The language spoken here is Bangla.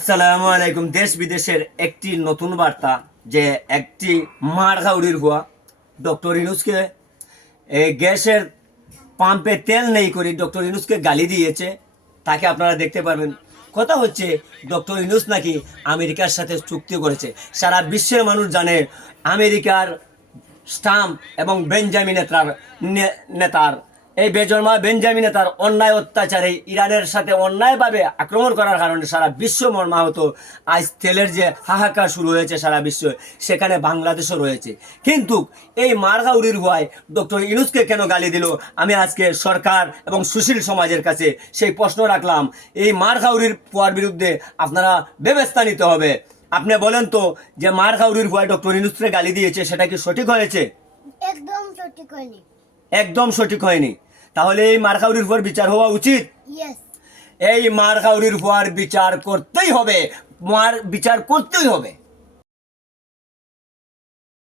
আসসালামু আলাইকুম। দেশ বিদেশের একটি নতুন বার্তা যে একটি মারখাউড়ির হুয়া ডক্টর ইনুসকে গ্যাসের পাম্পে তেল নেই করে ডক্টর ইনুসকে গালি দিয়েছে। তাকে আপনারা দেখতে পারবেন। কথা হচ্ছে ডক্টর ইনুস নাকি আমেরিকার সাথে চুক্তি করেছে। সারা বিশ্বের মানুষ জানে আমেরিকার স্টাম্প এবং বেঞ্জামিন নেতার এই বেজন্মা বেঞ্জামিন নেতার অন্যায় অত্যাচারে ইরানের সাথে অন্যায়ভাবে আক্রমণ করার কারণে সারা বিশ্ব মর্মাহত। আজ তেলের যে হাহাকার শুরু হয়েছে সারা বিশ্ব, সেখানে বাংলাদেশও রয়েছে। কিন্তু এই মারগাউরির ভয় ডক্টর ইউনূসকে কেন গালি দিল? আমি আজকে সরকার এবং সুশীল সমাজের কাছে সেই প্রশ্ন রাখলাম। এই মারগাউরির ভয়ের বিরুদ্ধে আপনারা ব্যবস্থা নিতে হবে। আপনি বলেন তো, যে মারগাউরির ভয় ডক্টর ইউনূসকে গালি দিয়েছে, সেটা কি সঠিক হয়েছে? একদম সঠিক হয়নি। একদম সঠিক হয়নি। তাহলে এই মারখাউরির উপর বিচার হওয়া উচিত। ইয়েস। এই মারখাউরির উপর বিচার করতেই হবে, বিচার করতেই হবে।